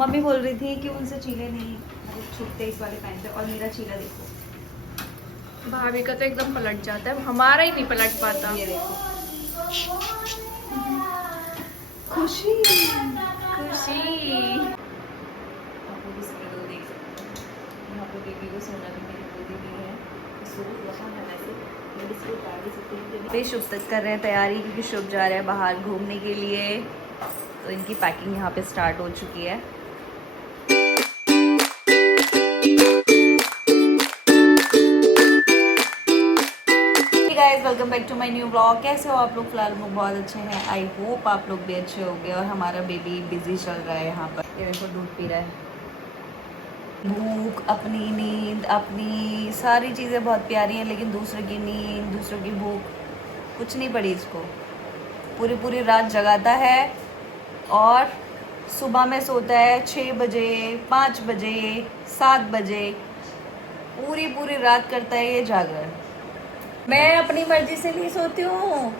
Mummy बोल रही थी कि उनसे चीले नहीं मतलब छूटते इस वाले पैन पे, और मेरा चीला देखो, भाभी का तो एकदम पलट जाता है, हमारा ही नहीं पलट पाता। ये देखो। खुशी खुशी। आप लोग इस वीडियो देख सकते हो, यहाँ पे बेबी को सोना भी मेरी गोदी में है, सो रहा है वैसे, लेकिन इसको उतार भी सकते हैं। पे शुभ तक कर रहे हैं तैयारी, क्योंकि शुभ जा रहे हैं बाहर घूमने के लिए, तो इनकी पैकिंग यहाँ पे स्टार्ट हो चुकी है। Guys welcome back to my new blog. कैसे हो आप लोग? फिलहाल लोग बहुत अच्छे हैं, आई होप आप लोग भी अच्छे होंगे। और हमारा बेबी बिजी चल रहा है यहाँ पर, ये देखो दूध पी रहा है। भूख, अपनी नींद, अपनी सारी चीज़ें बहुत प्यारी हैं, लेकिन दूसरों की नींद, दूसरों की भूख कुछ नहीं पड़ी इसको। पूरी पूरी रात जगाता है और सुबह में सोता है 6 बजे, 5 बजे, 7 बजे, पूरी पूरी रात करता है ये जागरण। मैं अपनी मर्जी से नहीं सोती हूँ,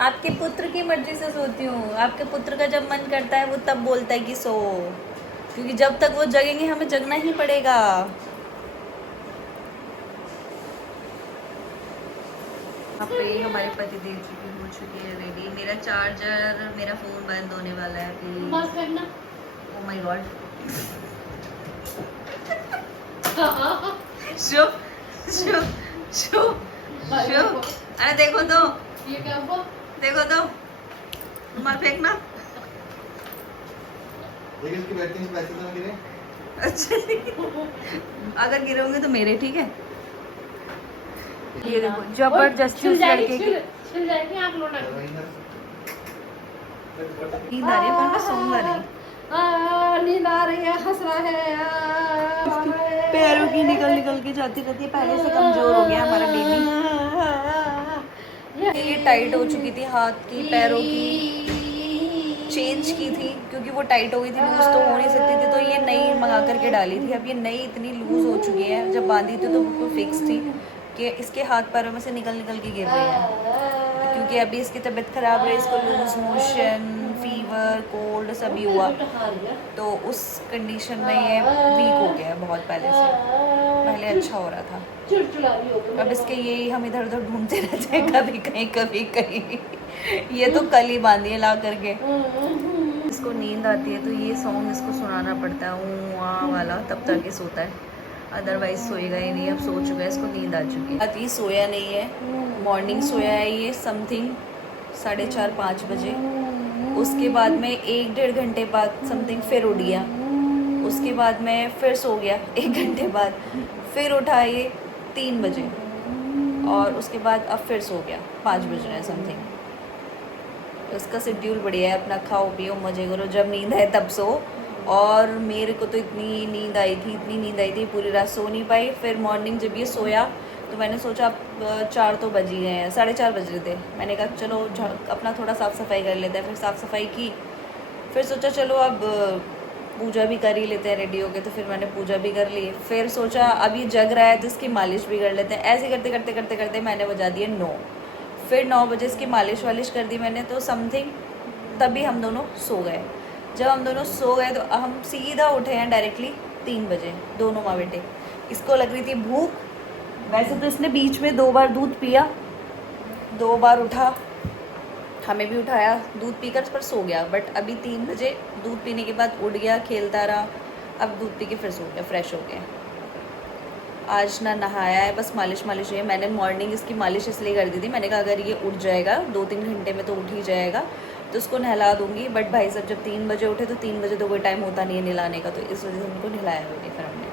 आपके पुत्र की मर्जी से सोती हूँ। आपके पुत्र का जब मन करता है वो तब बोलता है कि सो, क्योंकि जब तक वो जगेंगे हमें जगना ही पड़ेगा। यहाँ पे हमारे पति देव जी की हो चुकी है रेडी। मेरा चार्जर, मेरा फोन बंद होने वाला है, प्लीज। Oh my God. शुभ शुभ शुभ शुभ, अरे देखो तो, ये क्या हुआ? देखो तो, रुमाल फेंकना। देखिए इसकी बैटिंग से पैसे तो ना गिरे। अच्छा, अगर गिरे होंगे तो मेरे, ठीक है। ये देखो जबरदस्ती उस लड़के की छिल जाएगी आंख लोटा। नींद आ रही है, पर मैं सोऊंगा नहीं। नींद आ रही है, हंस रहा है। पैरों की निकल निकल के जाती रहती है, पहले से कमजोर हो गया हमारा बेबी। ये टाइट हो चुकी थी हाथ की, पैरों की चेंज की थी, क्योंकि वो टाइट हो गई थी, लूज तो हो नहीं सकती थी, तो ये नई मंगा करके डाली थी। अब ये नई इतनी लूज हो चुकी है, जब बांधी थी तो बिल्कुल फिक्स थी कि इसके हाथ पैरों में से निकल निकल के गिर रही है, क्योंकि अभी इसकी तबीयत खराब है, इसको लूज मोशन, फीवर, कोल्ड सभी हुआ, तो उस कंडीशन में ये वीक हो गया है बहुत पहले से। पहले अच्छा हो रहा था, अब इसके यही हम इधर उधर ढूंढते रहते हैं, कभी कहीं कभी कहीं। ये तो कल ही बांधी है ला करके। इसको नींद आती है तो ये सॉन्ग इसको सुनाना पड़ता है, ऊँ आ वाला, तब तक ये सोता है, अदरवाइज सोएगा ही नहीं। अब सो चुका है, इसको नींद आ चुकी है। ये सोया नहीं है, मॉर्निंग सोया है ये समथिंग 4:30-5 बजे। उसके बाद में 1-1.5 घंटे बाद समथिंग फिर उठ गया, उसके बाद में फिर सो गया 1 घंटे बाद, फिर उठा ये 3 बजे, और उसके बाद अब फिर सो गया 5 बज रहे हैं समथिंग। उसका शेड्यूल बढ़िया है, अपना खाओ पियो मजे करो, जब नींद आए तब सो। और मेरे को तो इतनी नींद आई थी, पूरी रात सो नहीं पाई। फिर मॉर्निंग जब ये सोया तो मैंने सोचा अब 4 तो बज ही गए हैं, 4:30 बज रहे थे। मैंने कहा चलो अपना थोड़ा साफ़ सफाई कर लेते हैं, फिर साफ़ सफाई की, फिर सोचा चलो अब पूजा भी कर ही लेते हैं रेडी हो के, तो फिर मैंने पूजा भी कर ली। फिर सोचा अब ये जग रहा है तो इसकी मालिश भी कर लेते हैं। ऐसे करते मैंने बजा दिए 9। फिर 9 बजे इसकी मालिश वालिश कर दी मैंने, तो समथिंग तभी हम दोनों सो गए। जब हम दोनों सो गए तो हम सीधा उठे हैं डायरेक्टली 3 बजे, दोनों माँ बेटे। इसको लग रही थी भूख, वैसे तो इसने बीच में 2 बार दूध पिया, 2 बार उठा, हमें भी उठाया, दूध पीकर पर सो गया। बट अभी 3 बजे दूध पीने के बाद उठ गया, खेलता रहा, अब दूध पी के फिर सो गया, फ्रेश हो गया। आज ना नहाया है, बस मालिश हुई है। मैंने मॉर्निंग इसकी मालिश इसलिए कर दी थी, मैंने कहा अगर ये उठ जाएगा 2-3 घंटे में तो उठ ही जाएगा, तो उसको नहला दूंगी। बट भाई साहब जब 3 बजे उठे तो 3 बजे तो कोई टाइम होता नहीं है नहलाने का, तो इस वजह से उनको नहलाया भी नहीं फिर हमने।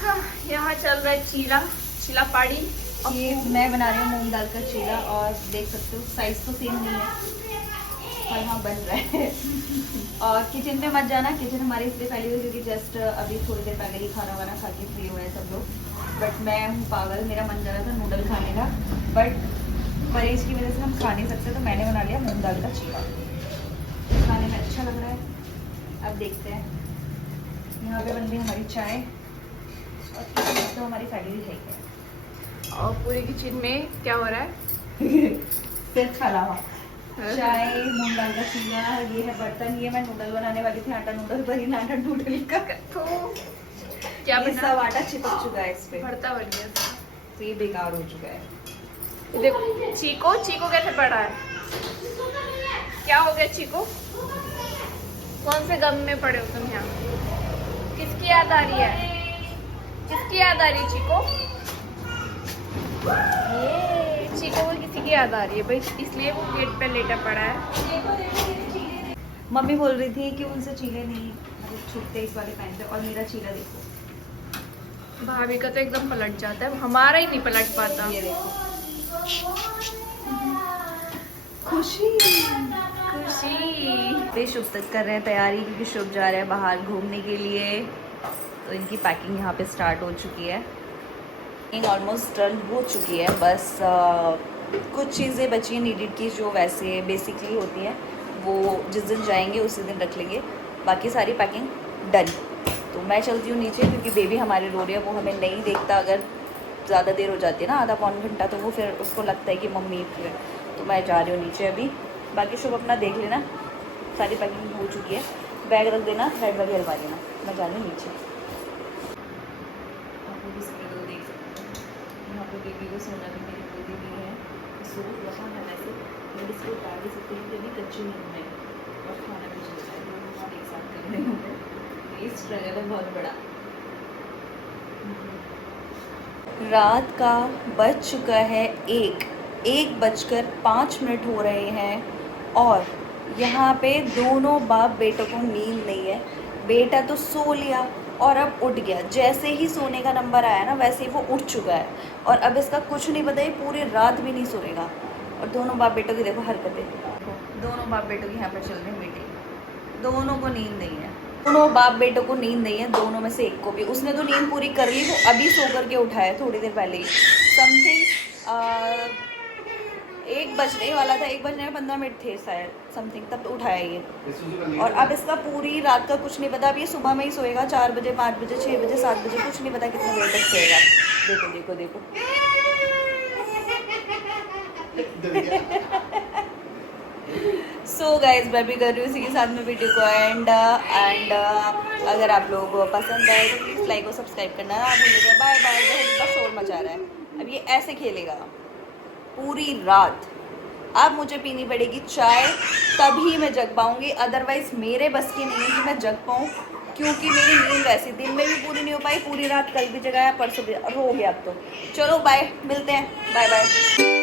हाँ, यहाँ चल रहा है चीला पाड़ी। ये मैं बना रही हूँ मूंग दाल का चीला, और देख सकते हो साइज़ तो सेम नहीं है, पर हाँ बन रहा है। और किचन में मत जाना, किचन हमारी इसलिए फैली हुई क्योंकि जस्ट अभी थोड़ी देर पहले ही खाना वाना खा के फ्री हुए हैं सब लोग। बट मैं हूँ पागल, मेरा मन कर रहा था नूडल खाने का, बट परहेज की वजह से हम खा नहीं सकते, तो मैंने बना लिया मूंग दाल का चीला। खाने में अच्छा लग रहा है। अब देखते हैं, यहाँ पे बन रही हमारी चाय, और किचन में तो हमारी फैली हुई है। और पूरे किचन में क्या हो रहा है? सिर्फ फैला हुआ चाय, मूंग दाल का चीला, ये है बर्तन, ये मैं नूडल बनाने वाली थी, आटा नूडल पर ही आटा नूडल का तो क्या ये बना? सब आटा चिपक चुका है इस पे, भरता बन गया था। तो ये बेकार हो चुका है। ये देखो चीको, चीको कैसे पड़ा है? क्या हो गया चीको? कौन से गम में पड़े हो तुम यहाँ? किसकी याद आ रही है? किसकी याद आ रही है चीको? ये चीको को किसी की याद आ रही है भाई, इसलिए वो गेट पे लेटा पड़ा है। मम्मी बोल रही थी कि उनसे चीले नहीं मतलब छूटते इस वाले पैन पे, और मेरा चीला देखो, भाभी का तो एकदम पलट जाता है, हमारा ही नहीं पलट पाता। ये देखो, खुशी खुशी। शुभ तक कर रहे हैं तैयारी, क्योंकि शुभ जा रहे हैं बाहर घूमने के लिए, तो इनकी पैकिंग यहाँ पे स्टार्ट हो चुकी है। पैकिंग ऑलमोस्ट डन हो चुकी है, बस कुछ चीज़ें बची हैं नीडेड की, जो वैसे बेसिकली होती हैं, वो जिस दिन जाएंगे उसी दिन रख लेंगे, बाकी सारी पैकिंग डन। तो मैं चलती हूँ नीचे, क्योंकि बेबी हमारे रो रही है, वो हमें नहीं देखता, अगर ज़्यादा देर हो जाती है ना, आधा पौन घंटा, तो वो फिर उसको लगता है कि मम्मी फिर, तो मैं जा रही हूँ नीचे अभी। बाकी शुभ अपना देख लेना, सारी पैकिंग हो चुकी है, बैग रख देना, साइड वाली हलवा देना, मैं जा रही हूँ नीचे। आप लोग इस वीडियो देख सकते हैं, यहाँ पे बेबी को सोना भी मेरी गोदी में है, सो रहा है वैसे, मैं इसको उतार भी सकती हूँ, कभी कच्ची नींद में, और खाना भी चल रहा है, दोनों काम एक साथ कर रहे होंगे, ये स्ट्रगल है बहुत बड़ा। रात का बज चुका है 1:05 हो रहे हैं, और यहाँ पे दोनों बाप बेटों को नींद नहीं है। बेटा तो सो लिया और अब उठ गया, जैसे ही सोने का नंबर आया ना वैसे ही वो उठ चुका है, और अब इसका कुछ नहीं पता, ये पूरी रात भी नहीं सोएगा। और दोनों बाप बेटों की देखो हरकतें, दोनों बाप बेटों की यहाँ पर चल रही है मीटिंग, दोनों को नींद नहीं है, दोनों बाप बेटों को नींद नहीं है, दोनों में से एक को भी। उसने तो नींद पूरी कर ली, वो अभी सो करके उठा है थोड़ी देर पहले ही, समथिंग 1 बजने वाला था, 1 बजने में 15 मिनट थे शायद समथिंग, तब तो उठाया ये। और अब इसका पूरी रात का कुछ नहीं पता, अब ये सुबह में ही सोएगा, 4 बजे, 5 बजे, 6 बजे, 7 बजे, कुछ नहीं पता कितने देर तक सोएगा। देखो देखो देखो सो गाइज, मैं भी कर रही हूँ इसी के साथ में वीडियो को एंड अगर आप लोगों को पसंद आए तो प्लीज़ लाइक और सब्सक्राइब करना ना भूलिएगा। Bye bye. बहुत शोर मचा रहा है, अब ये ऐसे खेलेगा पूरी रात। अब मुझे पीनी पड़ेगी चाय, तभी मैं जग पाऊँगी, अदरवाइज़ मेरे बस की नहीं है कि मैं जग पाऊँ, क्योंकि मेरी नींद वैसी दिन में भी पूरी नहीं हो पाई, पूरी रात कल भी जगाया, परसों भी हो गया। अब तो चलो बाय, मिलते हैं, बाय बाय।